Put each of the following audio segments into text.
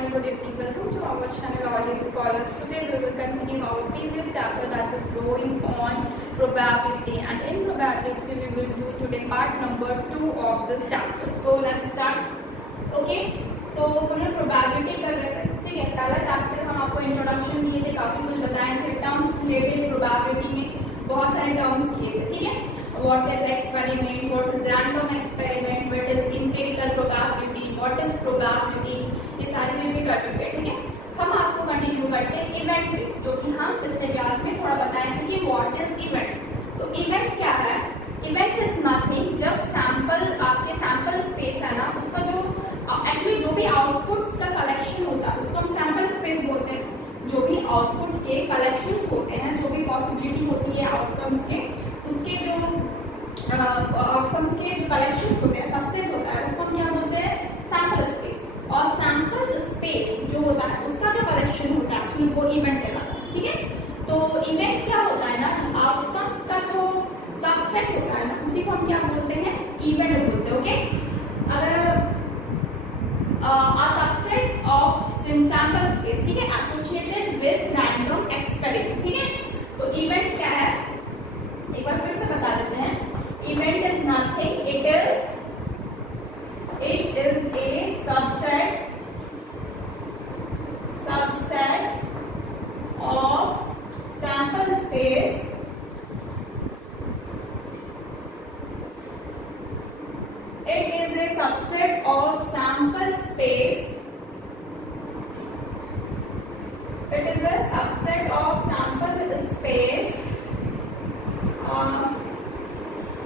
and good evening. Welcome to our channel Audience Scholars. Today we will continue our previous chapter that is going on probability, and in probability we will do today part number 2 of this chapter. So let's start. Okay, तो हम लोग probability कर रहे थे, ठीक है। पहला chapter हम आपको इंट्रोडक्शन दिए थे, काफी कुछ बताए थे, टर्म्स रिलेटेड probability में बहुत सारे टर्म्स किए थे, ठीक है। What is experiment, what is random experiment, what is empirical probability, what is probability, ये सारी चीजें कर चुके हैं, ठीक है। हम आपको कंटिन्यू करते हैं इवेंट से, जो कि हम पिछले क्लास में थोड़ा बताए थे कि what is event। तो इवेंट क्या है? Event is nothing, just sample, आपके सैंपल स्पेस है ना, उसका जो एक्चुअली जो भी आउटपुट्स का कलेक्शन होता है उसको हम सैंपल स्पेस बोलते हैं। जो भी आउटपुट के कलेक्शंस होते हैं, जो भी पॉसिबिलिटी होती है आउटकम्स के, उसके जो आउटकम्स के कलेक्शंस होते हैं, सबसेट होता है, उसको हम क्या बोलते हैं? Sample space. और सैंपल स्पेस जो होता है उसका जो कलेक्शन होता है एक्चुअली वो इवेंट कहलाता है, ठीक है। तो इवेंट क्या होता है ना, आउटकम्स का जो सबसेट होता है ना, उसी को हम क्या बोलते हैं? इवेंट बोलते हैं। ओके, अगर a subset of sample space, ठीक है, associated with random experiment, ठीक है। तो इवेंट क्या है, एक बार फिर से बता देते हैं। Event is nothing, it is a subset of sample space It is a subset of sample space. It is a subset of sample space.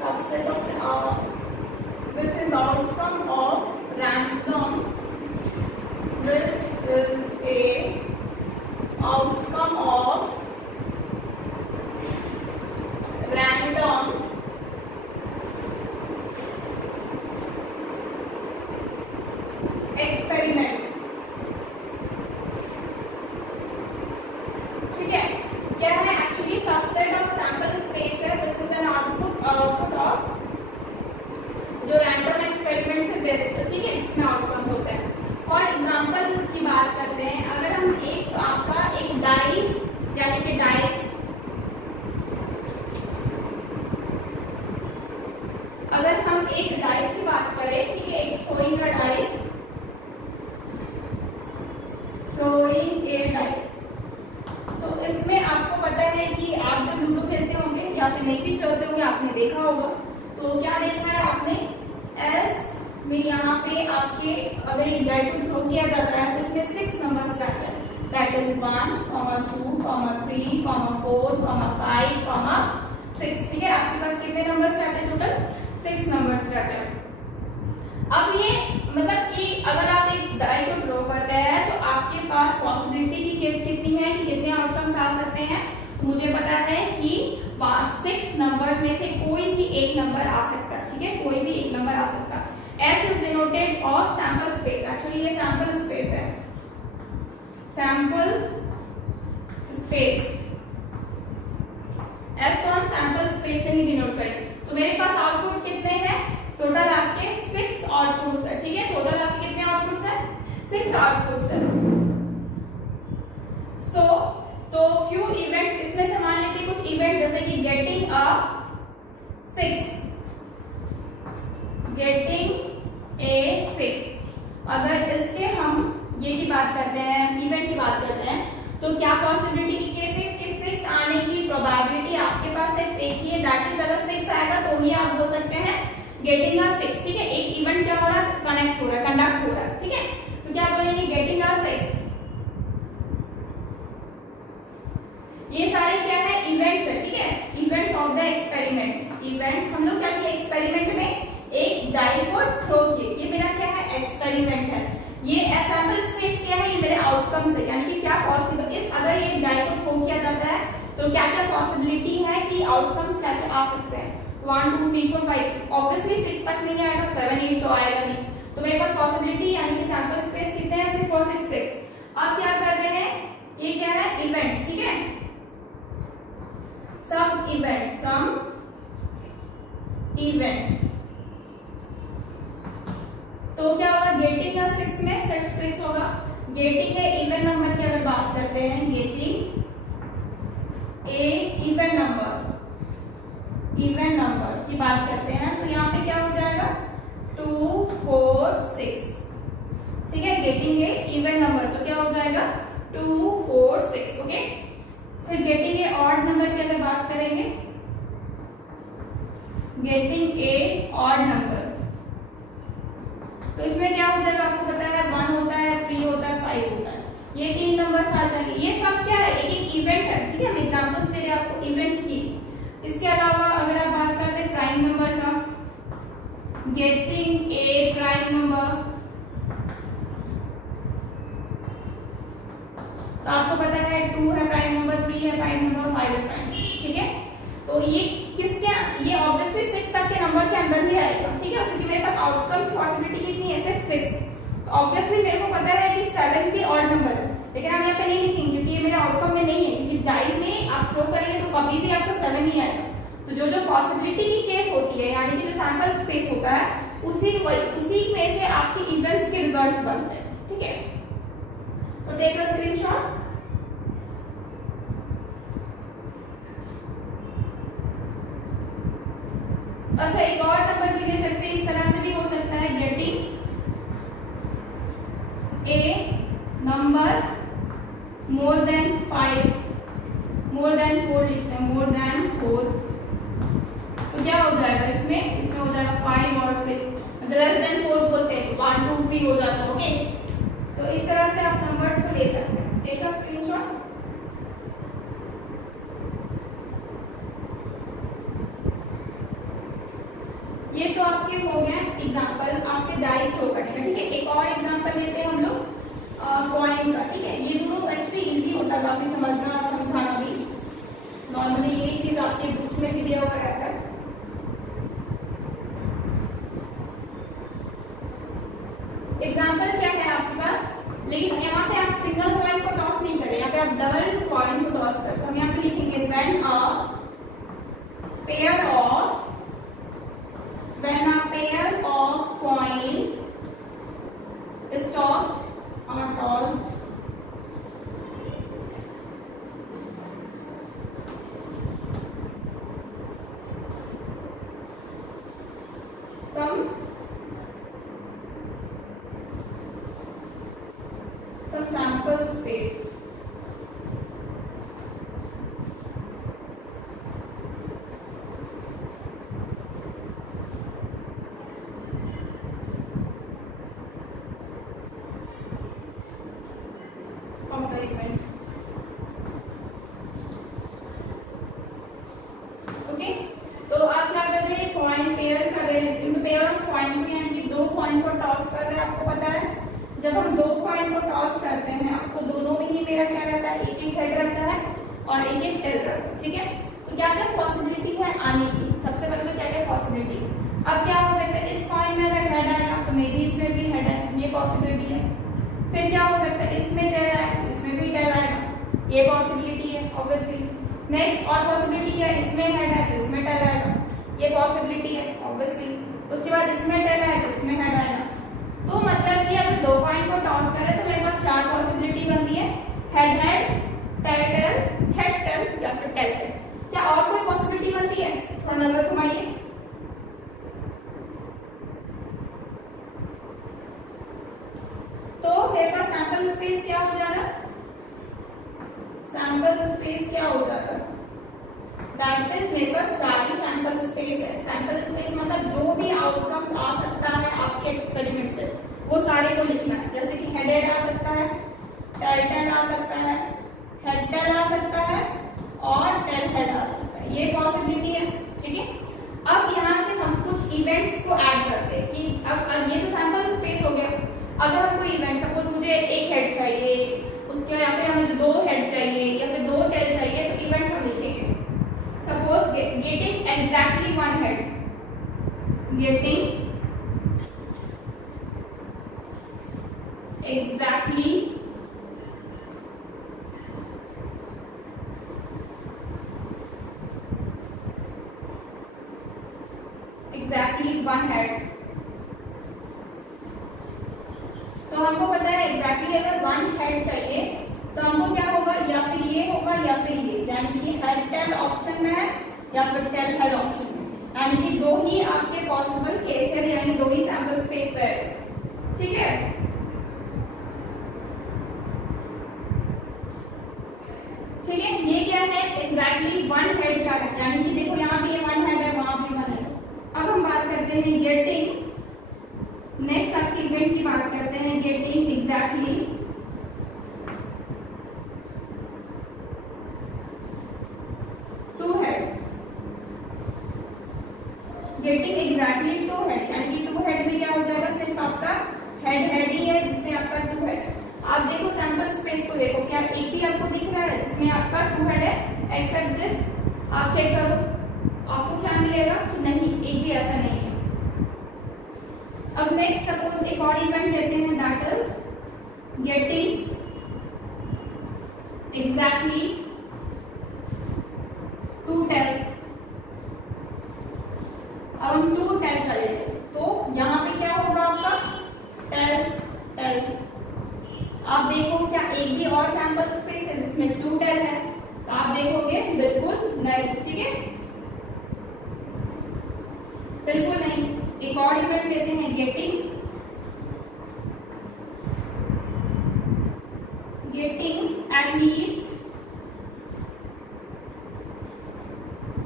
Subset of which is outcome of random, which is a outcome of random experiment, ठीक है। क्या है actually? Subset of sample space है which is an output of जो random experiment से based है, ठीक है, इसमें आउटकम होते हैं। फॉर एग्जांपल की बात करते हैं, अगर हम एक आपका एक डाई यानी कि डाइस, अगर हम एक डाइस की बात करें, ठीक है, एक थ्रोइंग का डाइस, थ्रोइंग ए डाइस, तो इसमें आपको पता है कि आप जब लूडो खेलते होंगे या फिर नहीं भी खेलते होंगे, आपने देखा होगा। तो क्या देखा है आपने? एस में यहाँ पे आपके अगर एक डाई को थ्रो किया जाता है तो इसमें 6 नंबर्स रहते हैं, दैट इज 1, 2, 3, 4, 5, 6, ठीक है। आपके पास कितने नंबर्स रहते हैं? टोटल 6 नंबर्स रहते हैं। अब ये मतलब कि अगर आप एक डाई को ड्रॉ करते हैं तो आपके पास पॉसिबिलिटी की केस कितनी है कि कितने आउटकम्स आ सकते हैं? तो मुझे पता है कि 6 नंबर में से कोई भी एक नंबर आ सकता है, ठीक है, कोई भी एक नंबर आ सकता है। S is denoted of sample space, actually ये सैंपल स्पेस है, सैंपल स्पेस। एस को हम सैंपल स्पेस से ही डिनोट करेंगे। तो मेरे पास आउटपुट कितने हैं? टोटल आपके 6 आउटपुट्स है, ठीक है। टोटल आपके कितने आउटपुट्स है? 6 आउटपुट्स है। तो फ्यू इवेंट इसमें से मान लेते हैं कुछ इवेंट, जैसे कि गेटिंग अ 6, गेटिंग ए 6। अगर इसके हम ये की बात करते हैं, इवेंट की बात करते हैं, तो क्या पॉसिबिलिटी की केस है कि 6 आने की प्रोबेबिलिटी आपके पास एक ही है, दैट इज अगर 6 आएगा तो ही आप बोल सकते हैं गेटिंग अ 6, ठीक है। एक इवेंट क्या हो रहा है? कनेक्ट हो रहा है, कंडक्ट हो रहा है, ठीक है। तो क्या बोलेंगे? Getting a 6। ये सारे क्या है? इवेंट्स है, ठीक है, events of the experiment. Event हम लोग क्या किए? एक्सपेरिमेंट में एक डाई को थ्रो किए, ये मेरा क्या है? एक्सपेरिमेंट है। ये सैंपल स्पेस क्या है? ये मेरे आउटकम्स है, यानी कि क्या पॉसिबल इस अगर ये डाई को थ्रो किया जाता है तो क्या क्या पॉसिबिलिटी है कि आउटकम्स क्या क्या आ सकते हैं? 1, 2, 3, 4, 5, ऑब्वियसली 6 तक नहीं आएगा, 7, 8 तो आएगा नहीं। तो मेरे पास पॉसिबिलिटी यानी कि सैंपल स्पेस कितने हैं? सिर्फ और सिर्फ 6। अब क्या कर रहे हैं? ये क्या है? इवेंट्स, ठीक है, सम इवेंट्स। तो क्या होगा? गेटिंग का 6 में सिर्फ 6 होगा, गेटिंग ए इवन नंबर की अगर बात करते हैं, गेटिंग ए इवन नंबर की बात करते हैं, तो यहाँ पे क्या हो जाएगा 2 4 6, ठीक है। गेटिंग ए इवन नंबर तो क्या हो जाएगा 2 4 6, ओके। फिर गेटिंग ए ऑड नंबर की अगर बात करेंगे, गेटिंग ए ऑड नंबर, तो इसमें क्या हो जाएगा आपको पता है 1 होता है, 3 होता है, 5 होता है, ये 3 नंबर्स आ जाएंगे। ये सब क्या है, एक इवेंट है, ठीक है। हम एग्जांपल्स दे रहे हैं आपको इवेंट्स की। इसके अलावा अगर आप बात करते हैं प्राइम नंबर का, गेटिंग ए प्राइम नंबर, तो आपको पता है 2 है प्राइम नंबर, 3 है प्राइम नंबर, 5 है प्राइम, ठीक है। तो ये किसके, ये ऑब्वियसली 6 तक के नंबर के अंदर ही आएगा, ठीक है, क्योंकि मेरे पास आउटकम की पॉसिबिलिटी कितनी है, सिर्फ 6। तो ऑब्वियसली मेरे को पता है कि 7 भी ऑड नंबर है, लेकिन हम यहाँ पे नहीं लिखेंगे क्योंकि ये मेरे आउटकम में नहीं है, क्योंकि डाई में आप थ्रो करेंगे तो कभी भी आपका 7 ही आएगा। तो जो पॉसिबिलिटी की केस होती है, यानी कि जो सैंपल स्पेस होता है, उसी में से आपके इवेंट्स के रिजल्ट्स बनते हैं, ठीक है। तो टेक अ स्क्रीनशॉट। अच्छा, एक और नंबर भी ले सकते हैं, इस तरह से भी हो सकता है, getting a number more than 5, more than 4 लिखते हैं, मोर देन 4, तो क्या हो जाएगा इसमें हो जाएगा 5 और 6, लेस देन 4 बोलते हैं, 1 2 3 हो जाता है, ओके। तो इस तरह से आप नंबर्स को ले सकते हैं। Take a screenshot. ये तो आपके हो गए एग्जांपल आपके डाई थ्रो करने का, ठीक है। एक और एग्जांपल लेते हैं हम लोग कॉइन का, ठीक है। ये दोनों एक्चुअली इजी होता है काफी समझना और समझाना भी। नॉर्मली ये चीज आपके बुक्स में भी दिया हुआ रहता है। एग्जांपल क्या है आपके पास, लेकिन यहाँ पे आप सिंगल कॉइन को टॉस नहीं करें, यहाँ पे आप डबल कॉइन को टॉस करते हैं। हम यहाँ पे लिखेंगे when a pair of coin is tossed some sample space, okay. तो आप क्या कर रहे हैं, कॉइन पेयर कर रहे हैं, इन पेयर ऑफ कॉइन को, यानी कि 2 कॉइन को टॉस कर रहे हैं। आपको पता है जब हम 2 कॉइन को टॉस करते हैं तो दोनों में ही मेरा क्या रहता है, एक हेड रहता है और एक टेल रहता है, ठीक है। तो क्या क्या पॉसिबिलिटी है आने की, सबसे पहले तो क्या क्या पॉसिबिलिटी। अब क्या हो सकता है, इस कॉइन में अगर हेड आएगा तो मे बी इसमें भी हेड है, ये पॉसिबिलिटी है। फिर क्या हो सकता है, इसमें टेल आएगा तो इसमें भी टेल आएगा, ये पॉसिबिलिटी है ऑब्वियसली। नेक्स्ट और पॉसिबिलिटी क्या है, इसमें हेड है तो इसमें टेल आएगा, ये पॉसिबिलिटी है ऑब्वियसली। उसके बाद इसमें टेल आएगा तो इसमें हेड आएगा। तो मतलब कि अगर 2 कॉइन को टॉस करें तो मेरे पास 4 पॉसिबिलिटी बनती है, head head, tail tail, head tail या फिर टेल टेल। क्या और कोई पॉसिबिलिटी बनती है, थोड़ा नजर घुमाइए। तो मेरे पास सैंपल स्पेस क्या हो जाएगा, सैंपल स्पेस क्या हो जाएगा, दैट इज मेरे पास 4 ही सैंपल स्पेस है। सैंपल स्पेस मतलब जो भी आउटकम आ सकता है आपके एक्सपेरिमेंट से वो सारे को लिखना है। जैसे कि हेड हेड आ सकता है, टेल टेल आ सकता है, हेड टेल आ सकता है और टेल हेड आ सकता है, ये पॉसिबिलिटी है, ठीक है। अब यहाँ से हम कुछ इवेंट्स को ऐड करते हैं कि अब ये तो सैंपल स्पेस हो गया। अगर हम कोई इवेंट, सपोज मुझे 1 हेड चाहिए उसके, या फिर हमें 2 हेड चाहिए या फिर 2 टेल चाहिए, तो इवेंट हम लिखेंगे suppose getting exactly 1 head, getting exactly exactly 1 head। तो हमको पता है एग्जैक्टली अगर वन हेड चाहिए तो हमको क्या होगा, या फिर ये होगा या फिर ये, यानी कि हेड टेल ऑप्शन में है या फिर टेल हेड ऑप्शन में, यानी कि दो ही आपके पॉसिबल केस है, यानी दो ही सैंपल स्पेस है। ठीक है, ठीक है, ये क्या है एग्जैक्टली वन हेड का है, यानी कि देखो यहाँ पे ये वन हेड है, वहां पे वन हेड। अब हम बात करते हैं गेटिंग, नेक्स्ट आपके इवेंट की बात करते हैं, getting exactly two head, getting exactly two head, यानी कि टू हेड में क्या हो जाएगा, सिर्फ आपका हेड हेड ही है जिसमें आपका टू हेड है। आप देखो सैंपल स्पेस को देखो, क्या एक भी आपको दिख रहा है जिसमें आपका टू हेड है एक्सेप्ट दिस? आप चेक करो, आपको क्या मिलेगा कि नहीं, एक भी ऐसा नहीं है। अब नेक्स्ट सपोज एक और इवेंट लेते हैं, that is getting exactly two tail. अब हम टू टेल करेंगे तो यहाँ पे क्या होगा आपका टेल टेल। आप देखो क्या एक भी और सैंपल स्पेस है जिसमें टू टेल है? तो आप देखोगे बिल्कुल नहीं। ठीक है, बिल्कुल नहीं। एक और इवेंट लेते हैं, getting at least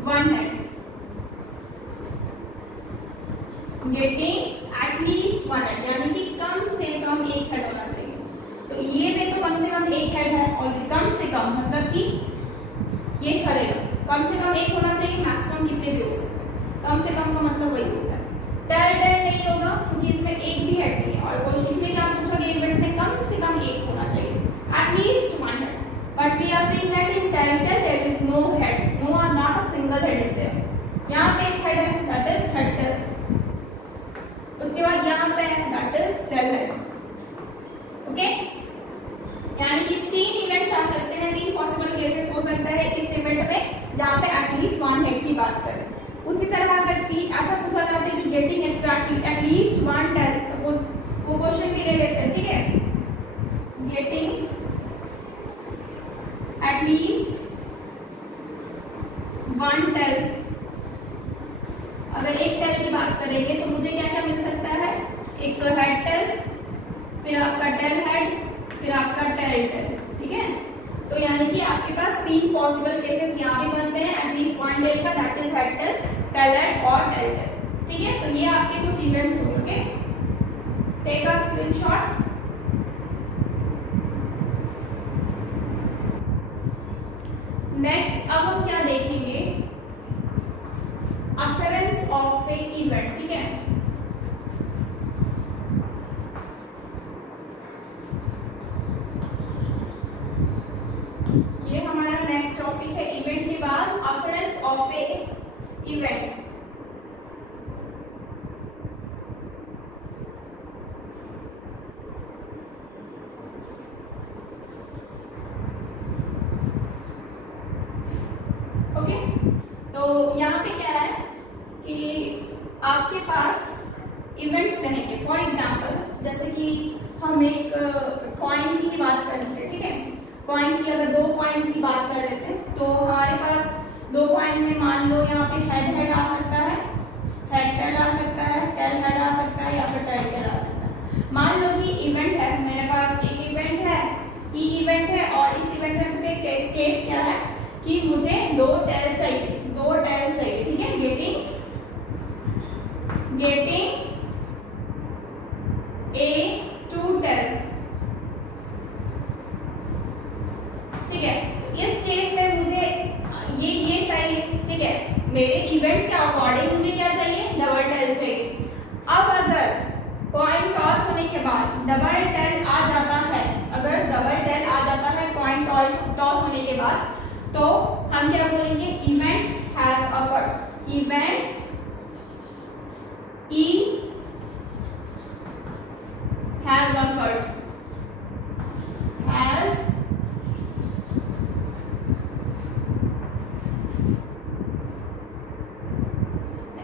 one head, getting at least one head, यानी कि कम से कम एक हेड होना चाहिए। तो ये में तो कम से कम एक हेड है, और कम से कम मतलब कि ये चलेगा, कम से कम एक होना चाहिए, मैक्सिमम कितने भी हो सकते हैं, कम से कम का मतलब वही होता है। टेल टेल नहीं होगा क्योंकि इसमें एक भी हेड नहीं है, और क्वेश्चन में क्या पूछा गया, इवेंट में कम से कम एक होना चाहिए, at least one head. But we are saying that in tail tail there is no head, no are not a single head is there. यहाँ पे एक हेड है, दैट इज हेड टेल। उसके बाद यहाँ पे है, that is tail head. Okay, यानी कि तीन इवेंट्स आ सकते हैं, तीन पॉसिबल केसेस हो सकता है इस इवेंट में जहाँ पे एटलीस्ट वन हेड की बात करें। उसी तरह अगर ऐसा पूछा जाता है कि getting exactly at least one tail, suppose वो क्वेश्चन भी ले लेते हैं। ठीक है, गेटिंग एटलीस्ट वन टेल, अगर एक टेल की बात करेंगे तो मुझे क्या क्या मिल सकता है, एक तो हेड टेल, फिर आपका टेल हेड, फिर आपका टेल टेल। ठीक है, तो यानी कि आपके पास तीन पॉसिबल केसेस यहाँ भी बनते हैं एटलीस्ट वन टेल का, that is head tail, tail head और टेल टेल। ठीक है, तो ये आपके कुछ इवेंट्स होंगे। Okay, take a screenshot. Next अब हम क्या देखेंगे, अकरेंस ऑफ ए इवेंट। ठीक है, ये हमारा नेक्स्ट टॉपिक है, इवेंट के बाद occurrence of A event. Okay, तो यहाँ पे क्या है कि आपके पास इवेंट्स रहेंगे। फॉर एग्जाम्पल जैसे कि हम एक कॉइन की बात कर लेते हैं। ठीक है, कॉइन की अगर दो कॉइन की बात कर लेते हैं तो हमारे पास दो कॉइन में मान लो यहाँ पे हेड हेड आ सकता है, हेड टेल आ सकता है, टेल हेड आ सकता है, या फिर टेल टेल आ सकता है। मान लो कि इवेंट है, मेरे पास एक इवेंट है, ई इवेंट है, और इस इवेंट में मुझे केस क्या है कि मुझे दो टेल चाहिए, दो टेल चाहिए। ठीक है, गेटिंग ए टू टेल। ठीक है, तो इस केस में मुझे ये चाहिए। ठीक है, मेरे इवेंट के अकॉर्डिंग मुझे क्या चाहिए, डबल टेल चाहिए। अब अगर कॉइन टॉस होने के बाद डबल टेल आ जाता है, अगर डबल टेल आ जाता है कॉइन टॉस होने के बाद, तो हम क्या बोलेंगे, event has occurred, event E has occurred, has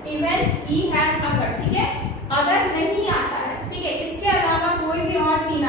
event E has occurred. ठीक है, अगर नहीं आता है, ठीक है, इसके अलावा कोई भी और तीन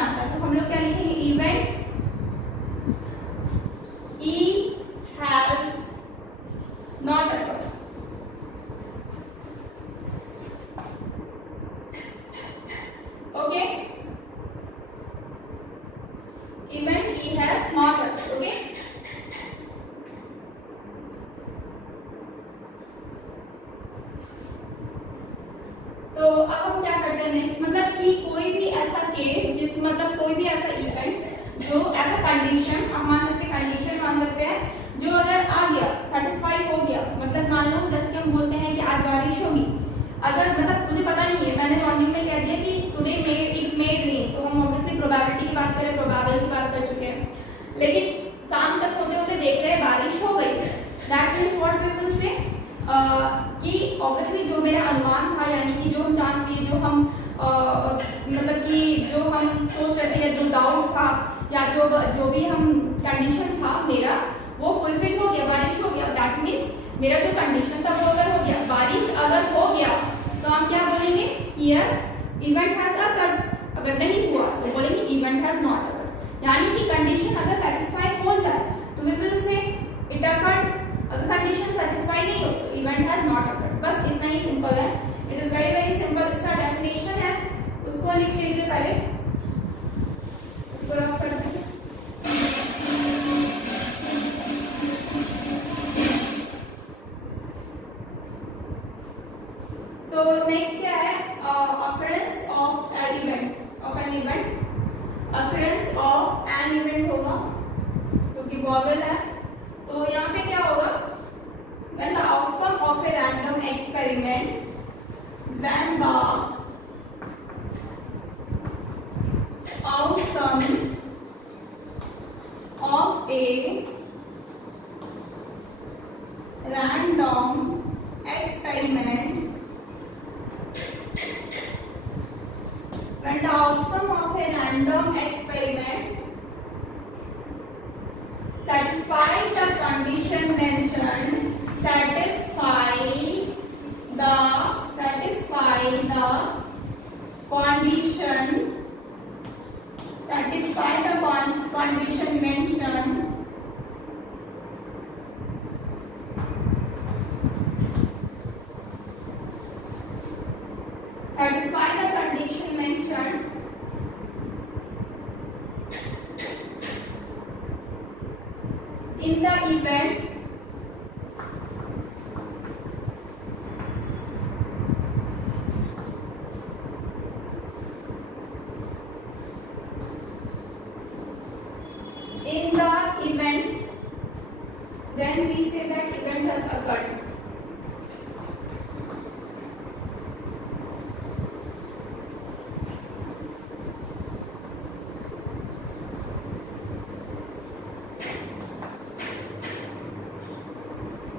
नेक्स्ट मतलब कि कोई भी ऐसा केस जिस मतलब कोई भी ऐसा इवेंट जो ऐसा कंडीशन आप मान सकते हैं, कंडीशन मान सकते हैं जो अगर आ गया सेटिस्फाई हो गया, मतलब मान लो जैसे कि हम बोलते हैं कि आज बारिश होगी, अगर मतलब मुझे पता नहीं है, मैंने मॉर्निंग में कह दिया कि टुडे इट मे रेन, तो हम ऑब्वियसली प्रोबेबिलिटी की बात करें, प्रोबेबल की बात कर चुके हैं, लेकिन शाम तक होते होते देख रहे हैं बारिश हो गई, that means what we will say कि ऑब्वियसली जो मेरा अनुमान था, यानी कि जो हम चांस दिए, जो हम मतलब कि जो हम सोच रहे थे या जो डाउट था या जो भी हम कंडीशन था मेरा वो फुलफिल हो गया, बारिश हो गया, दैट मीन्स मेरा जो कंडीशन था वो अगर हो गया, बारिश अगर हो गया तो हम क्या बोलेंगे, यस इवेंट हैज अकर्ड, अगर नहीं हुआ तो बोलेंगे इवेंट हैज नॉट अकर्ड, यानी कि कंडीशन अगर सेटिस्फाई हो जाए तो we will say it occurred, अगर कंडीशन सेटिस्फाई नहीं हो तो इवेंट हैज नॉट अकर्ड। बस इतना ही सिंपल है, it is very very simple. इसका डेफिनेशन है, उसको लिख लीजिए पहले, उसको रख करते हैं। तो नेक्स्ट क्या है, occurrence of an event, occurrence of an event होगा क्योंकि वॉवेल है, तो यहाँ पे क्या होगा, when the outcome of a random experiment, when the outcome of a random experiment, when the outcome of a random experiment satisfies the condition mentioned, satisfy the condition mentioned, satisfy the condition mentioned in the event then we say that event has occurred.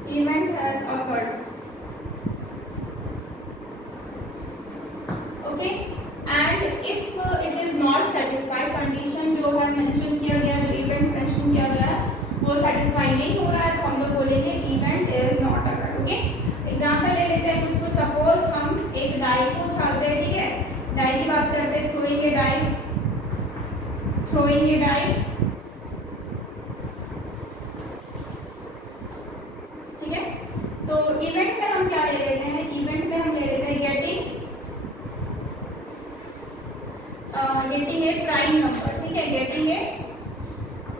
Event has occurred. Okay, and if it is not satisfied, condition जो है mention किया गया, जो event mention किया गया है वो satisfy नहीं हो रहा है, तो हम लोग बोलेंगे event is not occurred. Okay, example ले लेते हैं कुछ, सपोज हम एक डाई को उछालते हैं, ठीक है, डाई की बात करते हैं, थ्रोइंग ए डाई, ठीक है, तो इवेंट में हम क्या ले लेते हैं, इवेंट में हम ले लेते हैं गेटिंग ए प्राइम नंबर, ठीक है, गेटिंग ए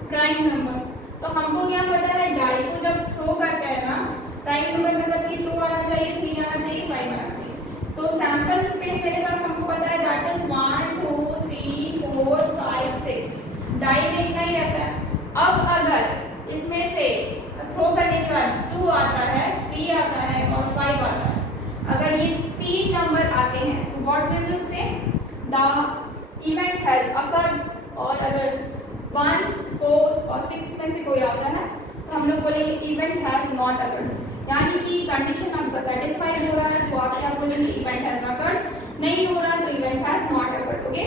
प्राइम नंबर। तो हमको क्या पता है, डाई को जब थ्रो करते हैं ना, प्राइम नंबर मतलब कि 2 आना चाहिए, 3 आना चाहिए, 5 आना चाहिए, तो सैंपल स्पेस मेरे पास हमको पता है दैट इज 1 2 3 4 5 6, डाई में इतना ही रहता है। अब अगर इसमें से थ्रो करने के बाद 2 आता है, 3 आता है और 5 आता है, अगर ये 3 नंबर आते हैं तो what we will say, the event has occurred, और अगर 1 4 और 6 में से कोई आता है तो हम लोग बोलेंगे इवेंट हैज नॉट अकर्ड, यानी कि कंडीशन आपका सेटिस्फाई हो रहा है तो आप क्या बोलेंगे, इवेंट हैज अकर्ड, नहीं हो रहा है तो event has not occurred. Okay,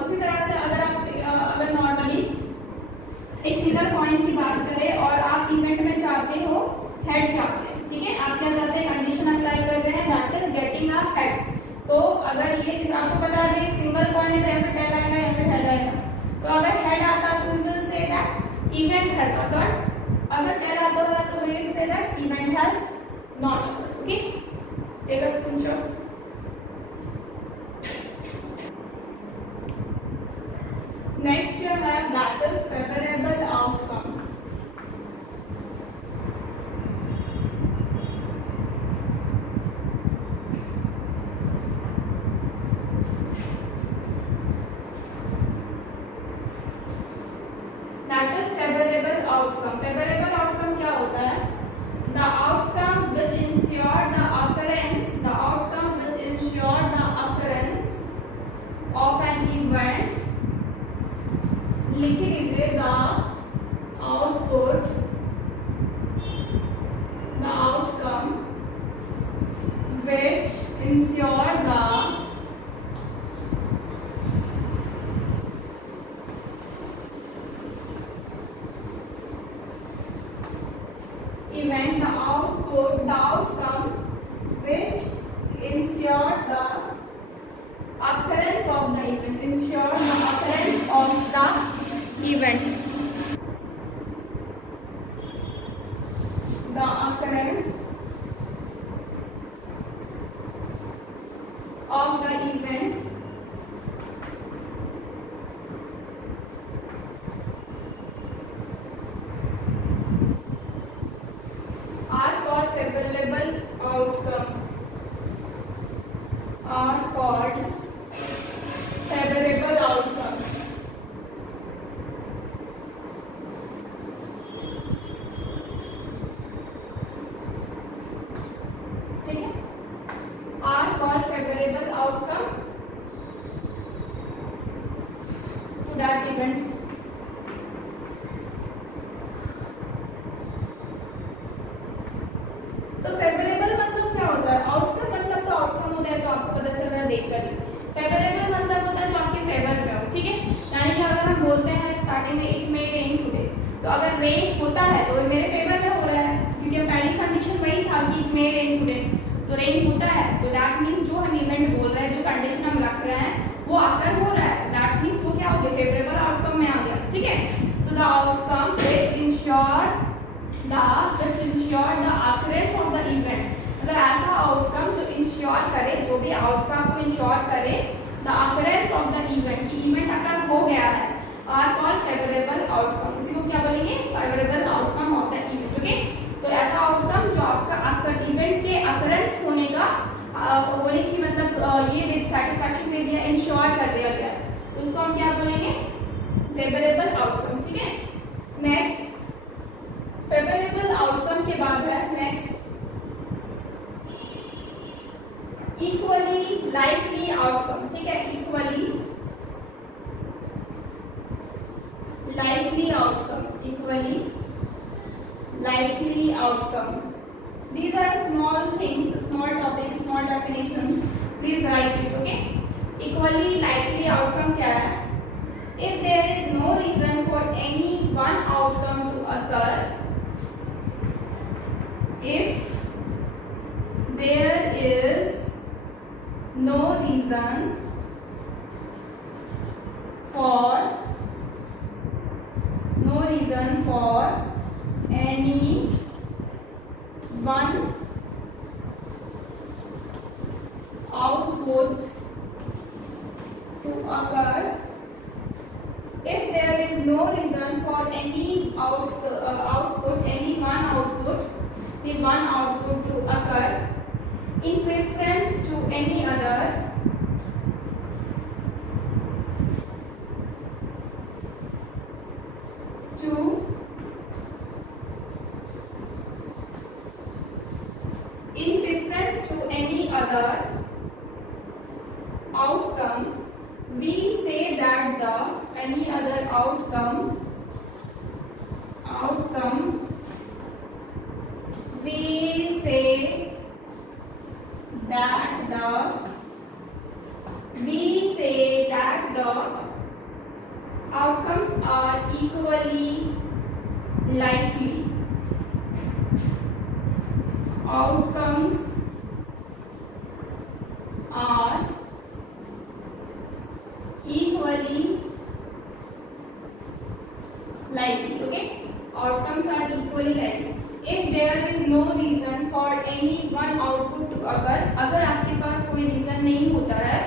उसी तरह से अगर नॉर्मली एक सिंगल पॉइंट की बात करें और आप इवेंट में चाहते हो हेड चाहते हैं, ठीक है, आप क्या चाहते हैं, कंडीशन अप्लाई कर रहे हैं, that is getting a head. तो अगर ये आपको पता है सिंगल पॉइंट है तो या फिर टेल आएगा या फिर हेड आएगा, तो अगर हेड आता तो we will say that event has occurred, अगर टेल आता होगा तो we will say that event has not occurred. Okay, take a screenshot. Next you have that is favorable outcome. Outcome, favourable outcome क्या होता है? The outcome which ensure the occurrence, the outcome which ensure the occurrence of an event, लिख लीजिए the output, the outcome which ensure the event, the output, the outcome which ensure the occurrence of the event, ensure the occurrence of the event, the occurrence of the event are called favorable outcome, are called favorable outcome. ठीक है, are called favorable outcome to that event. तो favourable मतलब क्या होता है? Outcome मतलब तो outcome होता है, तो आपको पता चल रहा है देख कर। फेवरेबल मतलब होता है जो आपके फेवर में हो, ठीक है। यानी कि अगर हम बोलते हैं स्टार्टिंग में इट मे रेन टुडे, तो अगर रेन होता है तो मेरे फेवर में हो रहा है, क्योंकि पहली कंडीशन वही था कि इट मे रेन टुडे, तो रेन होता है, तो दैट मीन्स जो हम इवेंट बोल रहे हैं, जो कंडीशन हम रख रहे हैं वो आकर हो रहा है, दैट मीन्स वो क्या हो गया? फेवरेबल आउटकम में आ गया, ठीक है। तो the outcome which ensure the occurrence of the event, मतलब ऐसा आउटकम जो इंश्योर करे, जो भी आउटकम को इंश्योर करे the occurrence of the event, कि इवेंट अगर हो गया है, आर कॉल्ड फेवरेबल आउटकम। उसी को क्या बोलेंगे? Favourable outcome of the event, okay. तो ऐसा आउटकम जो आपका इवेंट के अकरेंस होने का होने की मतलब ये विद सेटिस्फैक्शन दे दिया, इंश्योर कर दिया गया, तो उसको हम क्या बोलेंगे? फेवरेबल आउटकम, ठीक है। नेक्स्ट फेवरेबल आउटकम के बाद है नेक्स्ट इक्वली लाइकली आउटकम, ठीक है। Equally likely outcome, equally likely outcome. These are small things, small topics, small definitions. Please write it, okay? Equally likely outcome क्या है? If there is no reason for any one outcome to occur, if there is no reason for any one output to occur, if there is no reason for any output, any one output to occur in preference to any other, outcome, we say that the any other outcome we say that the outcomes are equally likely. Outcomes are equally likely, okay? Outcomes are equally likely. If there is no reason for any one output to occur, अगर आपके पास कोई reason नहीं होता है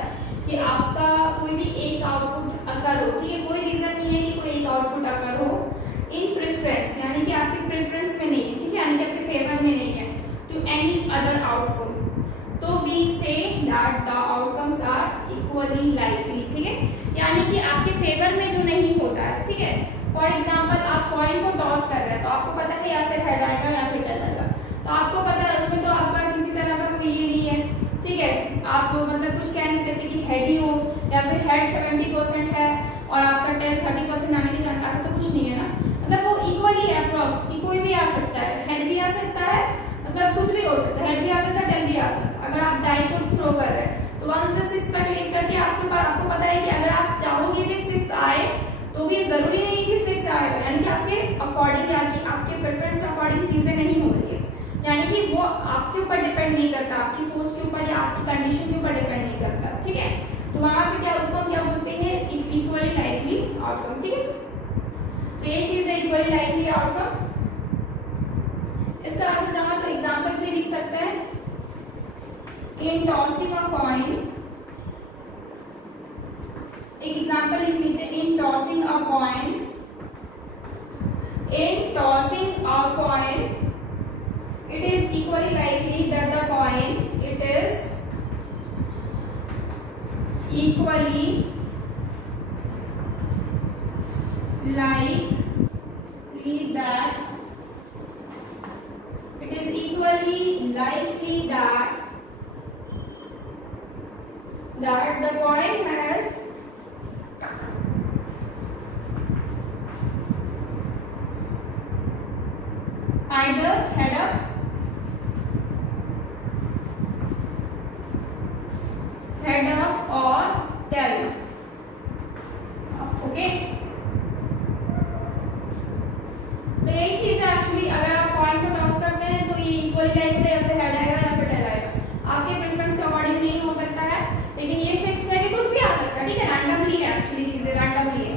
कि आपका कोई भी एक आउटपुट अकर हो, ठीक है, कोई रीजन नहीं है कि कोई एक आउटपुट अकर हो इन प्रेफरेंस, यानी कि आपके प्रेफरेंस में नहीं है, ठीक है, यानी कि आपके फेवर में नहीं है, टू एनी अदर आउटपुट, तो we say that the outcomes are equally likely, ठीक है, यानी कि आपके फेवर में जो नहीं होता है, ठीक है, फॉर एग्जाम्पल आप कॉइन को टॉस कर रहे हैं तो आपको पता है या फिर हेड आएगा या फिर टेल आएगा, तो आपको पता है उसमें तो आपका किसी तरह का कोई ये नहीं है, ठीक है। आप मतलब कुछ कह नहीं सकते कि हेड ही हो या फिर हेड 70% है और आपका टेल 30% आने की चांस, ऐसा तो कुछ नहीं है ना। मतलब वो इक्वली है अप्रॉक्स कि कोई भी आ सकता है, हेड भी आ सकता है, मतलब कुछ भी हो सकता है, हेड भी आ सकता है, टेल भी आ सकता है। अगर आप डाई को थ्रो कर रहे हैं तो 1 से 6 तक लेकर के आपको पता है कि अगर आप चाहोगे भी 6 आए तो भी जरूरी नहीं कि 6 आएगा, यानी कि आपके अकॉर्डिंग या कि आपके प्रेफरेंस के अकॉर्डिंग चीजें नहीं हो रही है, यानी कि वो आपके ऊपर डिपेंड नहीं करता, आपकी सोच के ऊपर या आपकी कंडीशन के ऊपर डिपेंड नहीं करता, ठीक है। तो वहां पे क्या उसको हम क्या बोलते हैं, इक्वली लाइकली आउटकम, ठीक है। तो ये चीज है इक्वली लाइकली आउटकम। इसका अगर चाहो तो एग्जांपल भी लिख सकते हैं, इन टॉसिंग अ कॉइन, एक एग्जांपल लिख लीजिए, in tossing a coin, in tossing a coin it is equally likely that the coin, it is equally likely that, it is equally likely that the coin has either head up or tail, okay. तो यही चीज है actually, अगर आप coin को toss करते हैं तो ये इक्वली लाइकली या फिर हेड आएगा या फिर टेल आएगा, आपके प्रेफरेंस के अकॉर्डिंग नहीं हो सकता है, लेकिन ये फिक्स है कि कुछ भी आ सकता है, ठीक है। रैंडमली है एक्चुअली, चीजें रैंडमली है।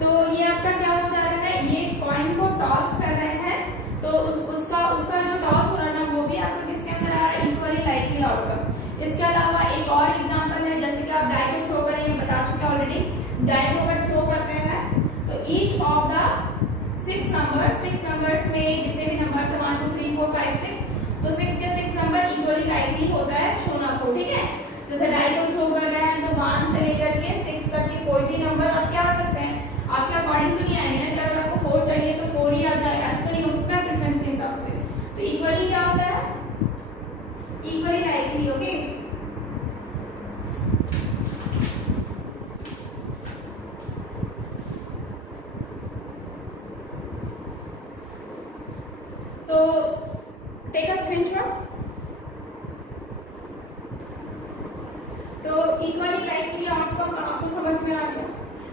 तो ये आपका क्या हो जा रहा है, ये कॉइन को टॉस कर रहे हैं तो उसका जो टॉस हो रहा है ना वो भी आपका किसके अंदर आ रहा है, इक्वली लाइकली आउटकम। इसके अलावा एक और एग्जांपल है, जैसे कि आप डाई को थ्रो कर रहे हैं, बता चुके ऑलरेडी, डाई को अगर थ्रो करते हैं तो ईच ऑफ द 6 नंबर्स में जितने भी नंबर्स है 1 2 3 4 5 6, तो 6 के 6 नंबर इक्वली लाइकली होता है शोन आपको, ठीक है। जैसे डाई को थ्रो कर रहे हैं तो 1 से लेकर के 6 तक के कोई भी नंबर आप क्या आ सकते हैं, आपके अकॉर्डिंग तो नहीं आएंगे ना, कि अगर आपको 4 चाहिए तो 4 ही आ जाए, ऐसा तो नहीं हो सकता प्रेफरेंस के हिसाब से। तो इक्वली क्या होता है, इक्वली लाइकली, ओके। तो टेक अ स्क्रीनशॉट। तो इक्वली लाइकली आउटकम आपको समझ में आ गया।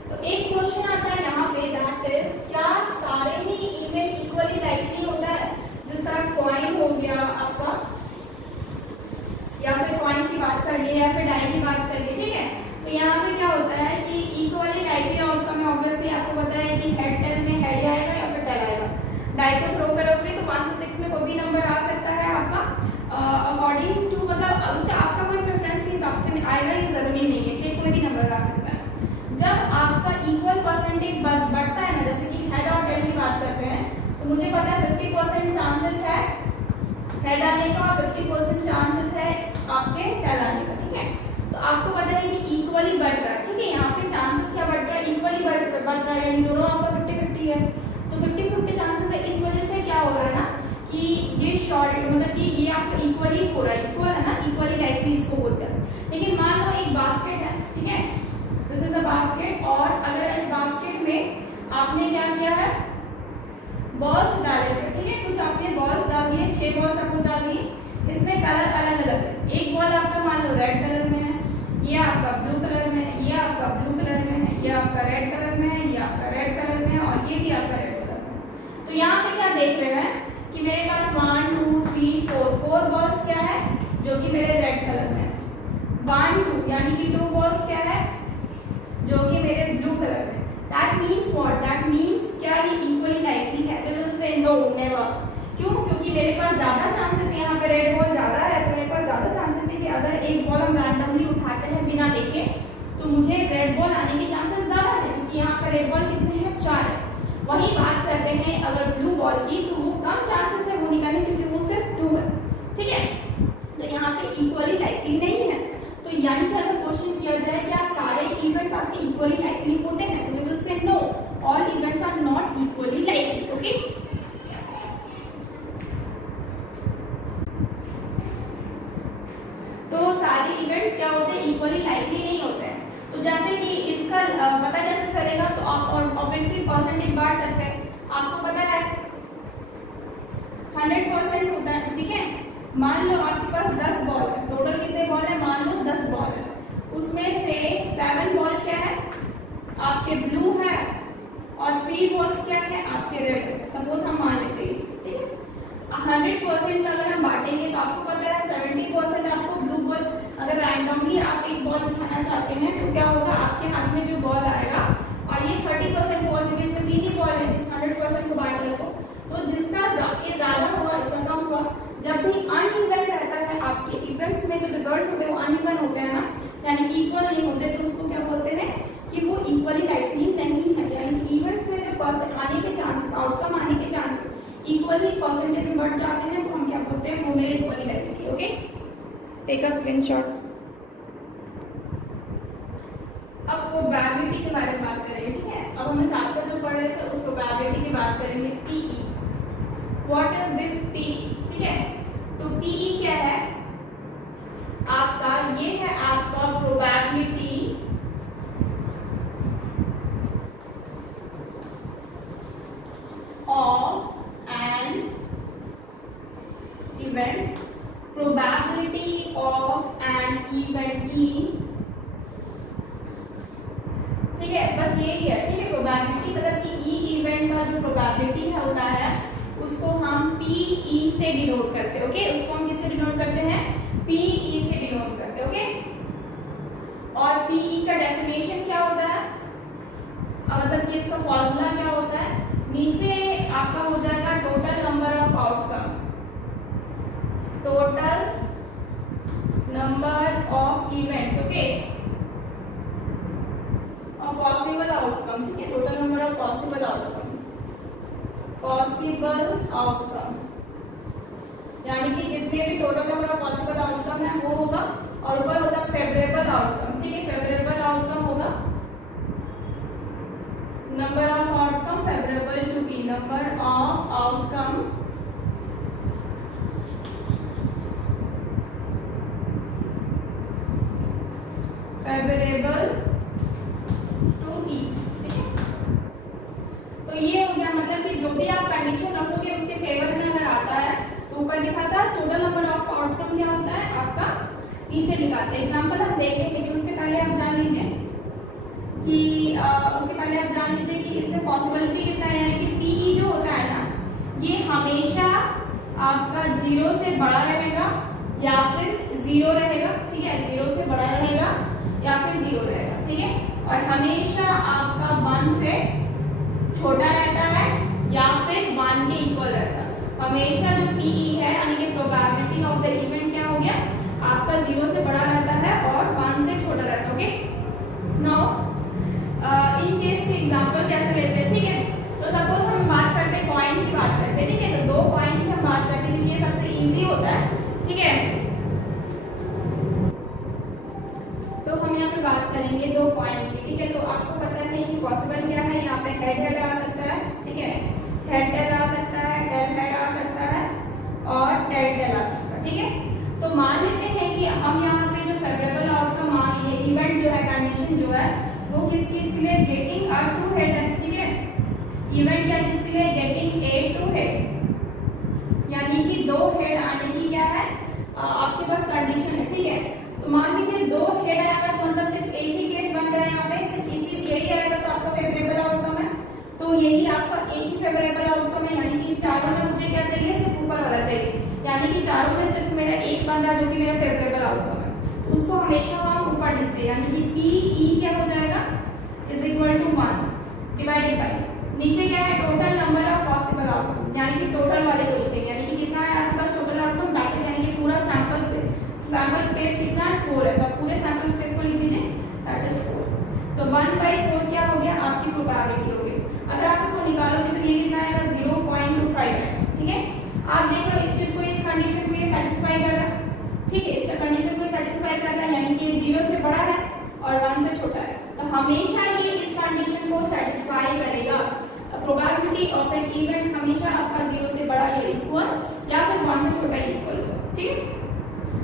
तो एक क्वेश्चन आता है यहाँ पे, दैट इज, क्या सारे ही इवेंट इक्वली लाइकली होता है? जिस तरह कॉइन हो गया आपका, या फिर कॉइन की बात कर लिए या फिर डाई की बात कर लिए, ठीक है। तो यहाँ पे क्या होता है कि इक्वली लाइकली आउटकम में ऑब्वियसली आपको पता है कि हेड टेल में हेड आएगा या फिर टेल आएगा। डाई को थ्रो करोगे तो 1 से 6 में कोई भी नंबर आ सकता है आपका, अकॉर्डिंग टू, मतलब उसका आपका कोई प्रेफरेंस के हिसाब से आएगा, ये जरूरी नहीं है कि कोई भी नंबर आ सकता है। जब आपका इक्वल परसेंटेज बढ़ता है ना, जैसे कि हेड और टेल की बात करते हैं, तो मुझे पता है 50% चांसेस है हेड आने का, 50% चांसेस है आपके टेल आने का, ठीक है। तो आपको पता है कि इक्वली बढ़ रहा है, ठीक है। यहाँ पे चांसेस क्या बढ़ रहा है, इक्वली बढ़ रहा है, यानी दोनों आपका 50-50 है, तो 50-50 चांसेस है। इस वजह से क्या हो रहा है ना कि ये शॉर्ट, मतलब कि ये आपका इक्वली हो रहा है, इक्वल है ना, इक्वली लाइकली इसको बोलते हैं। लेकिन मान लो एक बास्केट है, ठीक है, दिस इज अ बास्केट, और अगर इस बास्केट में आपने क्या किया है, बॉल्स डाले हुए, ठीक है, कुछ आपने बॉल्स डाल दिए, 6 बॉल्स आपको डाल दिए, इसमें कलर अलग अलग है। एक बॉल आपका मान लो रेड कलर में है, ये आपका ब्लू कलर में है, ये आपका ब्लू कलर में है, ये आपका रेड कलर में है, ये आपका रेड कलर में है, और ये भी आपका रेड कलर में है। तो यहाँ पे क्या देख रहे हैं कि मेरे पास 1 2 3 4 बॉल्स क्या है जो कि मेरे रेड कलर में है, 1 2 यानी कि 2 बॉल्स क्या है जो कि मेरे ब्लू कलर में। That means what, that means क्या ये इक्वली लाइकली है? We will say no, never. क्यों? क्योंकि मेरे पास ज्यादा चांसेस है, यहाँ पे रेड बॉल ज्यादा है, तो मेरे पास ज्यादा चांसेस है कि अगर एक बॉल हम रैंडमली उठाते हैं बिना देखे तो मुझे रेड बॉल आने के चांसेस ज्यादा है, क्योंकि यहाँ पर रेड बॉल कितने हैं, 4 है। वही बात करते हैं अगर ब्लू बॉल की, तो वो कम चांसेस है वो निकलने, क्योंकि वो सिर्फ 2 है, ठीक है। तो यहाँ पे इक्वली लाइकली नहीं है। तो यानी कि अगर क्वेश्चन किया जाए क्या सारे इवेंट्स आपके इक्वली लाइकली होते हैं? तो we will say no, all events are not equally likely. Okay, तो सारे इवेंट्स क्या होते हैं? इक्वली लाइकली नहीं होते हैं। तो जैसे कि इसका पता कैसे चलेगा? तो आप ऑब्वियसली परसेंटेज बांट सकते हैं। आपको पता है 100% होता है, ठीक है। मान लो आपके पास 10 बॉल है, टोटल कितने बॉल है? मान लो 10 बॉल है, उसमें से 7 बॉल क्या है? आपके ब्लू है, और 3 बॉल्स क्या है? आपके रेड है। सपोज हम मान लेते हैं 100% अगर हम बांटेंगे तो आपको पता है 70% आपको ब्लू बॉल, अगर रैंडमली आप एक बॉल उठाना चाहते हैं तो क्या होगा? आपके हाथ में जो बॉल आएगा, और ये 30% बॉल, क्योंकि इसमें 3 ही बॉल है, इस 100% को बांट रखो, तो जिसका ये ज्यादा हुआ इसका कम हुआ। जब भी अनइवन रहता है, आपके इवेंट्स में जो रिजल्ट होते हैं वो अनइवन होते हैं ना, यानी कि इक्वल नहीं होते, तो उसको क्या बोलते हैं कि वो इक्वली लाइकली नहीं है। यानी कि इवेंट्स में जो आने के चांसेस, आउटकम आने के चांसेस इक्वली परसेंटेज में बढ़ जाते हैं, तो हम क्या बोलते हैं? वो मेरे equally likely. Okay, take a screenshot. अब प्रोबेबिलिटी के बारे में बात करेंगे, ठीक है। अब हमने चैप्टर जो पढ़ रहे थे उस प्रोबेबिलिटी की बात करेंगे, P E. What is this P E? ठीक है, तो पीई क्या है आपका? ये है आपका probability of an event, probability of an event E, ठीक है। बस यही है, ठीक है। प्रोबेबिलिटी मतलब कि ई इवेंट का जो प्रोबेबिलिटी होता है उसको हम पीई से डिनोट करते हैं। ओके, उसको हम किससे डिनोट करते हैं? पीई से डिनोट करते हैं। ओके, और पीई का डेफिनेशन क्या होता है? मतलब कि इसका फॉर्मूला क्या होता है? नीचे आपका हो जाएगा total number of outcome, total number of events, okay, और पॉसिबल आउटकम, ठीक है। Total number of possible outcome, possible outcome, यानी कि जितने भी total number of possible outcome है वो होगा, और ऊपर होगा फेवरेबल आउटकम, ठीक है। फेवरेबल आउटकम होगा number of outcome favourable to B, number of outcome favourable to E, ठीक है। तो ये हो गया, मतलब कि जो भी आप कंडीशन रखोगे उसके फेवर में अगर आता है तो ऊपर लिखा था टोटल नंबर ऑफ आउटकम क्या होता है आपका, नीचे लिखाते हैं। एग्जांपल हम देखें, लेकिन उसके पहले आप जान लीजिए कि इसमें पॉसिबिलिटी कितना है, यानी कि पीई जो होता है ना, ये हमेशा आपका 0 से बड़ा रहेगा या फिर 0 रहेगा, ठीक है। 0 से बड़ा रहेगा या फिर 0 रहेगा, ठीक है। और हमेशा आपका 1 से छोटा रहता है या फिर 1 के इक्वल रहता है। हमेशा जो पीई है, यानी कि प्रोबेबिलिटी ऑफ द इवेंट क्या हो गया आपका, 0 से बड़ा रहता है और 1 से छोटा रहता है। ओके, नाउ इन केस के एग्जांपल कैसे लेते हैं, ठीक है। तो सपोज हम बात करते हैं कॉइन की बात करते हैं, ठीक है। तो 2 कॉइन की हम बात करते हैं क्योंकि ये सबसे इजी होता है, ठीक है। तो हम यहाँ पे बात करेंगे 2 कॉइन की, ठीक है। तो आपको पता है कि पॉसिबल क्या है, यहाँ पे हेड आ सकता है, ठीक है। हेड आ सकता है, टेल आ सकता है और टेल आ सकता है, ठीक है। तो मान लेते हैं कि हम यहाँ पे जो फेवरेबल आउटकम मान लिए, इवेंट जो है, कंडीशन जो है वो किस चीज के लिए, गेटिंग अ 2 हेड है, ठीक है। इवेंट क्या चीज के लिए, गेटिंग ए 2 हेड, यानी कि 2 हेड आने की क्या है आपके पास कंडीशन है, ठीक है। तो मान लीजिए 2 हेड आएगा तो मतलब सिर्फ एक ही केस बन रहा है यहाँ पे, सिर्फ इसी यही आएगा तो आपका फेवरेबल आउटकम है। तो यही आपका एक ही फेवरेबल आउटकम है, यानी कि चारों में मुझे क्या चाहिए, सिर्फ ऊपर वाला चाहिए, यानी कि चारों में सिर्फ मेरा एक बन रहा है जो कि मेरा फेवरेबल आउटकम है। तो उसको हमेशा हम ऊपर लिखते हैं, यानी कि पीई क्या हो जाएगा, is equal to 1 divided by नीचे क्या है, total number of possible outcome, यानी कि टोटल वाले को लिखेंगे, यानी कि कितना है आपके पास टोटल आउटकम, दैट इज यानी कि पूरा सैंपल स्पेस कितना है, 4 है। तो पूरे सैंपल स्पेस को लिख दीजिए, दैट इज 4। तो 1/4 क्या हो गया आपकी प्रोबेबिलिटी हो गई। अगर आप इसको निकालोगे तो ये कितना आएगा, 0.25 है, ठीक है। आप देख लो इस चीज को, इस कंडीशन को ये सेटिस्फाई कर रहा है, ठीक है। इस कंडीशन को सेटिस्फाई कर रहा है, यानी कि 0 से बड़ा है और 1 से छोटा है। तो हमेशा ये इस कंडीशन को सेटिस्फाई करेगा। प्रोबेबिलिटी ऑफ एन इवेंट हमेशा आपका 0 से बड़ा या इक्वल या फिर 1 से छोटा इक्वल होगा। ठीक है,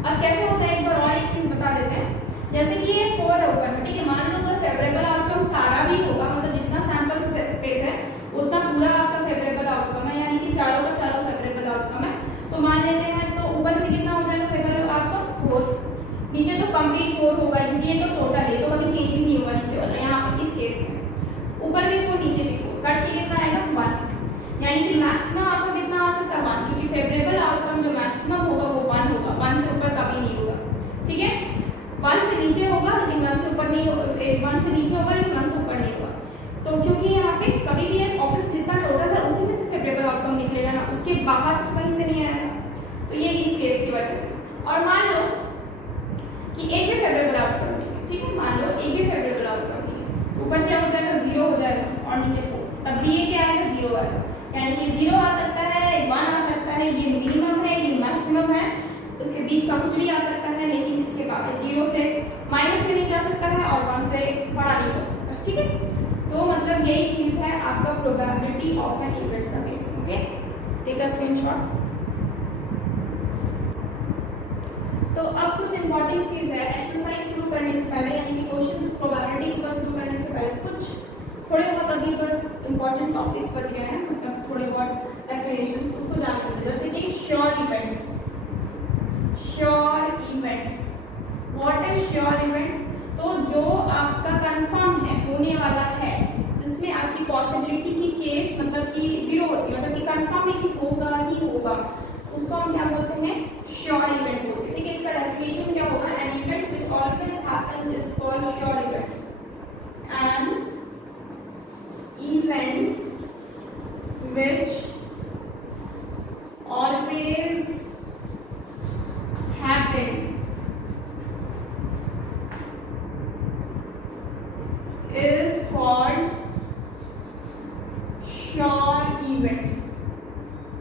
अब कैसे होता है एक बार और एक चीज बता देते हैं। जैसे कि ये 4 है ऊपर में, ठीक है, मान लो अगर फेवरेबल आउटकम सारा भी होगा, मतलब जितना सैंपल स्पेस है उतना पूरा आपका फेवरेबल आउटकम है, यानी कि चारों का चारों फेवरेबल आउटकम है, तो मान लेते हैं तो ऊपर में कितना हो जाएगा फेवरेबल आउटकम 4, नीचे तो कंप्लीट 4 होगा क्योंकि ये तो टोटल है, तो कभी चेंज नहीं होगा नीचे वाला। यहाँ पर इस केस में ऊपर भी 4 नीचे भी 4, कट के कितना आएगा 1, यानी कि मैक्सिमम आपका कितना आ सकता है 1, क्योंकि फेवरेबल आउटकम जो मैक्सिमम होगा वो 1 होगा, 1 से ऊपर कभी नहीं होगा। ठीक है, 1 से नीचे होगा लेकिन 1 से ऊपर नहीं होगा, 1 से नीचे होगा लेकिन 1 से ऊपर नहीं होगा। तो क्योंकि यहाँ पे कभी भी ऑब्वियस जितना टोटल है उसी में से फेवरेबल आउटकम निकलेगा ना, उसके बाहर से कहीं से नहीं आएगा, तो ये इस केस की वजह से। और मान लो कि एक भी फेवरेबल आउटकम नहीं है, ठीक है, मान लो एक भी फेवरेबल आउटकम नहीं है, ऊपर क्या हो जाएगा 0 हो जाएगा और नीचे 4, तब भी ये क्या आएगा 0 आएगा, यानी कि 0 आ सकता है, 1 आ सकता है, ये मिनिमम है, ये मैक्सिमम है, उसके बीच का कुछ भी आ सकता है, लेकिन इसके बाद 0 से माइनस में नहीं जा सकता है और 1 से बड़ा नहीं हो सकता। ठीक है, तो मतलब यही चीज है आपका प्रोबेबिलिटी ऑफ एन इवेंट का case. Okay, take a screenshot. तो अब कुछ इंपॉर्टेंट चीज है एक्सरसाइज शुरू करने से पहले, यानी कि क्वेश्चन प्रोबेबिलिटी के ऊपर शुरू करने से पहले कुछ थोड़े बहुत अभी बस इंपॉर्टेंट टॉपिक्स बच गए हैं, मतलब थोड़े बहुत डेफिनेशंस, उसको जान लीजिए। जैसे कि sure event, sure event, what is sure event? तो जो आपका कंफर्म है, होने वाला है, जिसमें आपकी पॉसिबिलिटी की केस मतलब कि 0 होती है, मतलब कि कंफर्म है कि होगा ही होगा, तो उसको हम क्या बोलते हैं? श्योर इवेंट बोलते हैं। ठीक है, इसका डेफिनेशन क्या होगा? An event which always happen is called sure event. An event which always happen is called sure event।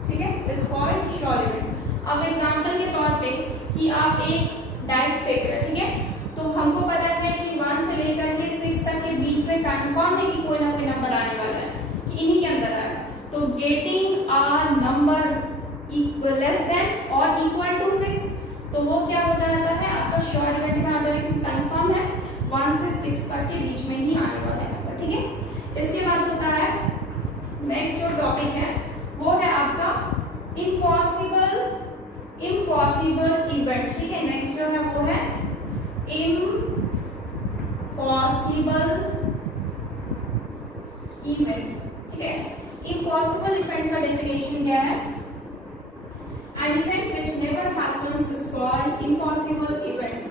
ठीक है, is called sure event। अब एग्जांपल के तौर पे कि आप एक डाइस फेंक रहे हैं, ठीक है, तो हमको पता है कि 1 से लेकर के 6 तक के बीच में कंफर्म है कि कोई ना कोई नंबर आने वाला है, कि इन्हीं के अंदर आएगा, तो getting a number less than और इक्वल टू 6, तो वो क्या हो जाता है? आपका श्योर इवेंट में आ जाएगा, क्योंकि कंफर्म है 1 से 6 तक के बीच में ही आने वाला है नंबर। ठीक है, इसके बाद होता है नेक्स्ट जो टॉपिक है वो है आपका इम्पॉसिबल इवेंट। ठीक है, नेक्स्ट जो है वो है इम्पॉसिबल इवेंट। ठीक है, इम्पॉसिबल इवेंट का डेफिनेशन क्या है? An event which never happens is called impossible event.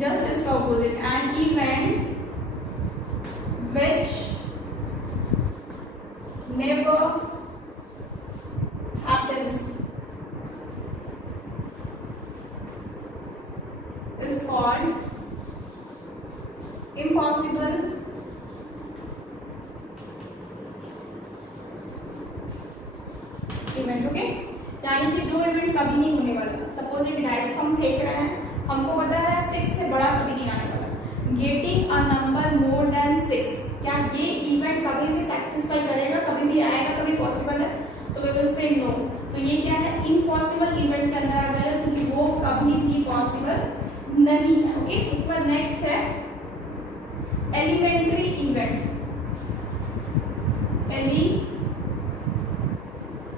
Just as opposite, an event which never happens is called impossible event। Okay, यानी कि जो इवेंट कभी नहीं होने वाला, सपोज एक डाइस हम फेंक रहे हैं, हमको पता है 6 से बड़ा कभी नहीं आने वाला, getting a number more than 6, क्या ये इवेंट कभी भी सेटिस्फाई करेगा, कभी भी आएगा, कभी पॉसिबल है? तो वी विल से नो। तो ये क्या है? इम्पॉसिबल इवेंट के अंदर आ जाएगा, क्योंकि वो कभी भी पॉसिबल नहीं है। ओके, उसके बाद नेक्स्ट है elementary event.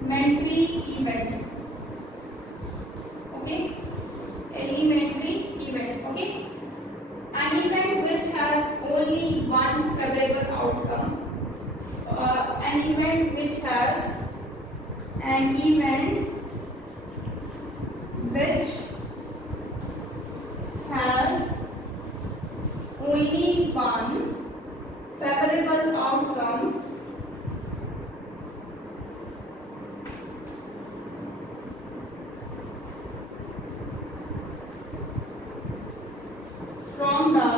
Elementary event, okay, elementary event। okay, an event which has only one favorable outcome, an event which has only one favorable outcome from the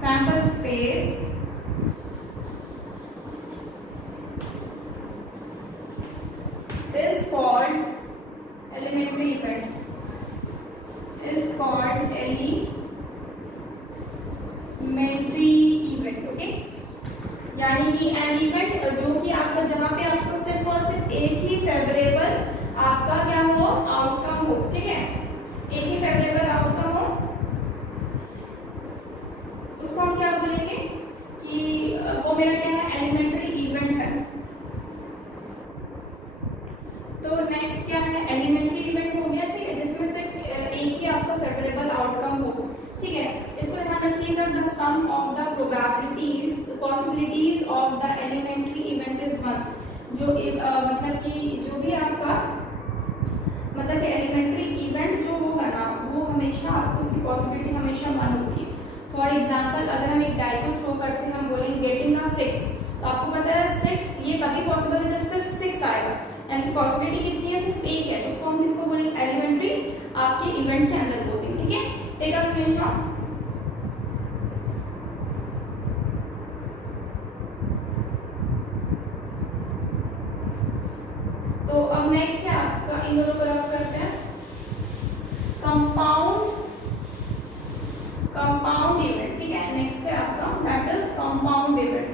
sample space is called elementary event, is called elementary यानी कि an event जो कि आपका जहां पे आपको सिर्फ और सिर्फ एक ही फेवरेबल आपका क्या हो आउटकम हो, ठीक है, एक ही फेवरेबल आउटकम हो, उसको हम क्या बोलेंगे कि वो मेरा क्या है एलिमेंट्री इवेंट है। तो नेक्स्ट क्या है एलिमेंट्री इवेंट हो गया, ठीक है, जिसमें सिर्फ एक ही आपका फेवरेबल आउटकम हो, ठीक है। इसको ध्यान रखिएगा, the sum of the probabilities possibilities of the elementary event is 1। जो मतलब कि जो भी आपका मतलब एलिमेंट्री इवेंट जो होगा ना वो हमेशा आपको उसकी पॉसिबिलिटी हमेशा 1 होती है। फॉर एग्जाम्पल अगर हम एक डाई को थ्रो करते हैं, हम बोलेंगे गेटिंग अ 6, तो आपको पता है 6 ये तभी पॉसिबल है जब सिर्फ 6 आएगा, यानी पॉसिबिलिटी कितनी है सिर्फ एक है, तो उसको हम किसको बोलेंगे एलिमेंट्री आपके इवेंट के अंदर बोलेंगे, ठीक है। Take a screenshot. तो अब नेक्स्ट है आपका इन दोनों को रफ करते हैं कंपाउंड इवेंट, ठीक है। नेक्स्ट है आपका that is compound event.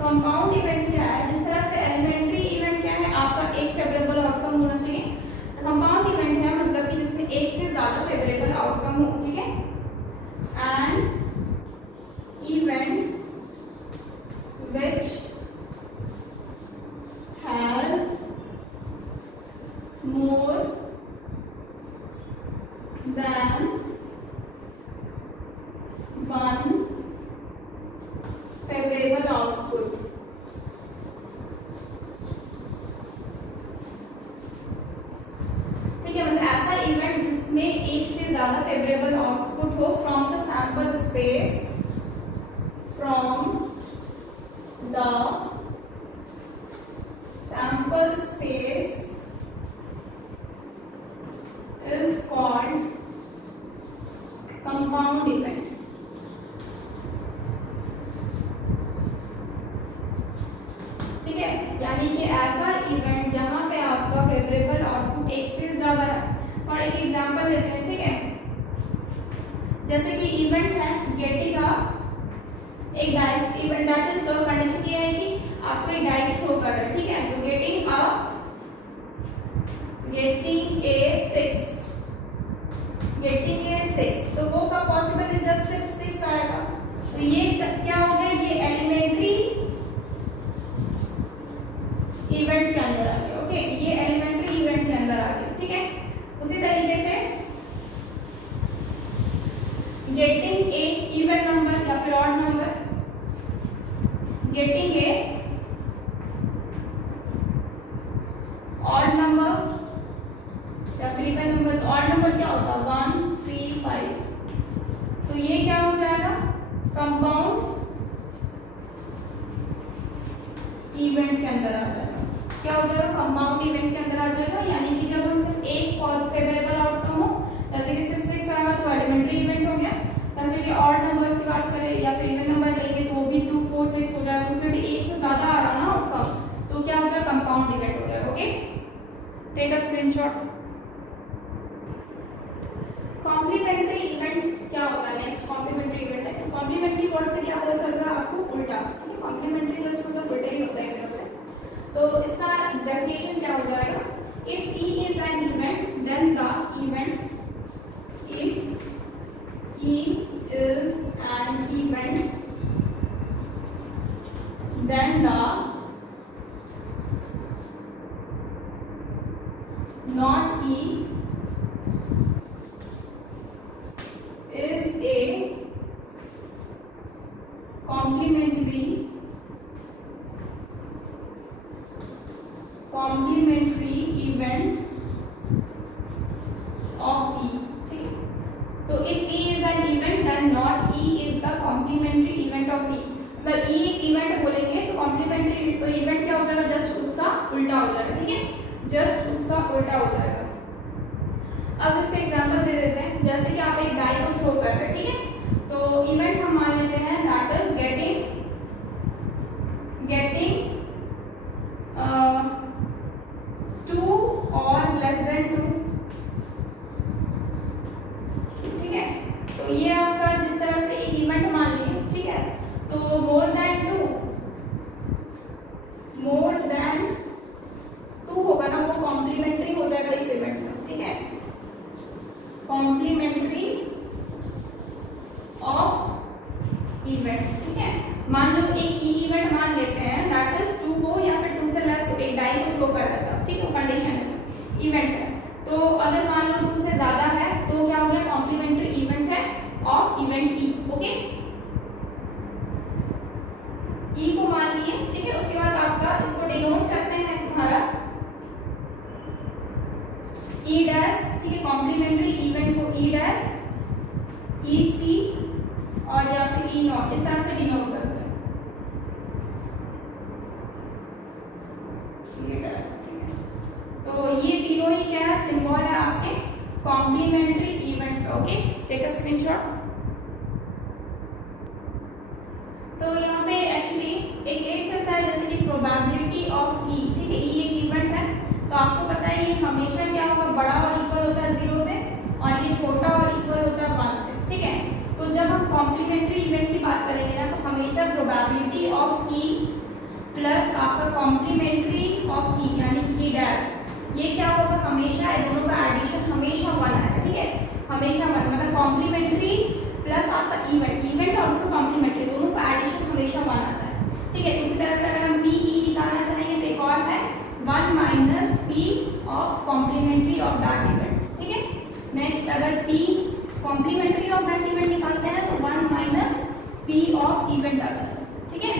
Compound event क्या है, जिस तरह से एलिमेंट्री इवेंट क्या है आपका एक फेवरेबल आउटकम होना चाहिए, कंपाउंड इवेंट है मतलब कि जिसमें एक से ज्यादा फेवरेबल आउटकम हो, ठीक है। And event which has more than one favorable output, ठीक है, मतलब ऐसा इवेंट जिसमें एक से ज्यादा फेवरेबल आउटपुट हो from the sample space, the sample space is called compound event, ठीक है। यानी कि ऐसा इवेंट जहां पे आपका फेवरेबल आउटपुट एक से ज्यादा है। और एक एग्जांपल लेते हैं, ठीक है, जैसे कि इवेंट है गेटिंग अ एक die event, that is condition ये है कि आपको एक डाई थ्रो कर रहा है, ठीक है, तो गेटिंग ए 6, तो वो कब पॉसिबल है जब सिर्फ 6 आएगा, तो ये क्या हो गया, ये एलिमेंट्री इवेंट के अंदर आ गया, ओके, ये एलिमेंट्री इवेंट के अंदर आ गया, ठीक है। उसी तरीके से गेटिंग ए इवन नंबर या फिर odd number, getting a odd number या फिर इवन नंबर, तो odd नंबर क्या होता है 1 3 5, तो ये क्या हो जाएगा कंपाउंड इवेंट के अंदर आ जाएगा। क्या हो जाएगा कंपाउंड इवेंट के अंदर आ जाएगा, यानी कि जब हम सिर्फ एक फेवरेबल आउटकम हो, जैसे कि सिर्फ 6 आएगा तो एलिमेंट्री इवेंट हो गया, जैसे कि ऑड नंबर्स की बात करें या फिर इवन नंबर लेंगे तो वो भी 2 4 6 हो जाएगा, उसमें भी एक से ज्यादा आ रहा ना आउटकम, तो क्या हो जाएगा कंपाउंड इवेंट हो जाएगा, okay. Take a screenshot. Complementary event क्या होता है, नेक्स्ट कॉम्प्लीमेंट्री इवेंट है, तो कॉम्प्लीमेंट्री वर्ड से क्या पता चल रहा है आपको उल्टा, कॉम्प्लीमेंट्री जस्ट मतलब उल्टा ही होता है एक तरह से। तो इसका डेफिनेशन क्या हो जाएगा, if E is an event then the event, if E is an event then the not E is a complementary event of E, तो if E is an event then not E is the complementary event of E, मतलब E एक event बोलेंगे तो complementary तो event क्या हो जाएगा just उसका उल्टा हो जाएगा, ठीक है, जस्ट उसका उल्टा हो जाएगा। अब इसका एग्जांपल दे देते हैं, जैसे कि आप एक डाई को थ्रो कर रहे हैं, ठीक है, तो इवेंट हम मान लेते हैं दैट इज गेटिंग 2 और लेस देन 2, ठीक है, तो ये तीनों ही क्या है, सिंबल है आपके कॉम्प्लीमेंट्री इवेंट का। Okay, take a screenshot. तो यहाँ पे एक्चुअली एक केस ऐसा है जैसे कि प्रोबेबिलिटी ऑफ ई, ठीक है, ई एक इवेंट है, तो आपको पता है ये हमेशा क्या होगा, बड़ा और इक्वल होता है 0 से, और ये छोटा और इक्वल होता है 1 से, ठीक है। तो जब हम कॉम्प्लीमेंट्री इवेंट की बात करेंगे ना, तो हमेशा प्रोबेबिलिटी ऑफ ई प्लस आपका कॉम्प्लीमेंट्री ऑफ ई यानी कि ई डैश, ये क्या होगा, हमेशा दोनों का एडिशन हमेशा 1 आएगा, ठीक है, हमेशा 1, मतलब कॉम्प्लीमेंट्री प्लस आपका इवेंट और उससे कॉम्प्लीमेंट्री दोनों का एडिशन हमेशा 1 आता है, ठीक है। उसी तरह से अगर हम पी ई निकालना चाहेंगे तो एक और है 1 minus P of complementary of that event, ठीक है। नेक्स्ट अगर P complementary of that event निकालते हैं तो 1 माइनस पी ऑफ इवेंट आता है, ठीक है।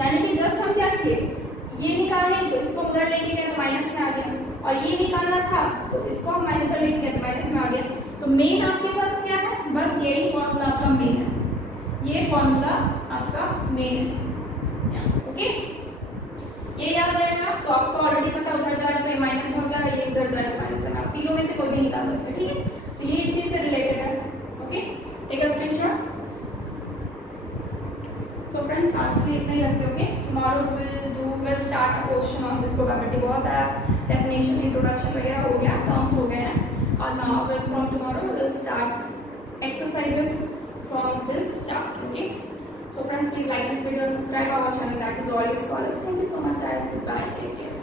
यानी कि जस्ट हम क्या किए, ये निकालने तो इसको उधर लेके गए तो माइनस में आ गया, और ये निकालना था तो इसको हम माइनस पर लेके गए तो माइनस में आ गया। तो मेन आपके पास क्या है, बस यही फॉर्मूला आपका मेन है, ये फॉर्मूला आपका मेन है, ओके। ये याद रहेगा तो आपको ऑलरेडी पता, उधर जाएगा तो ये माइनस में हो जाएगा, ये इधर जाएगा माइनस में, आप तीनों में से कोई भी निकाल सकते हैं, ठीक है। तो ये इसी से रिलेटेड है, ओके, टेक अ स्क्रीनशॉट। तो फ्रेंड्स आज के लिए इतना ही रखते, okay. Tomorrow will start a question on this probability, बहुत सारा डेफिनेशन इंट्रोडक्शन वगैरह हो गया, टर्म्स हो गए हैं, और now from tomorrow will start exercises from this chapter, okay. So friends, please like this video and subscribe our channel, that is all is for us. Thank you so much guys, goodbye, take care.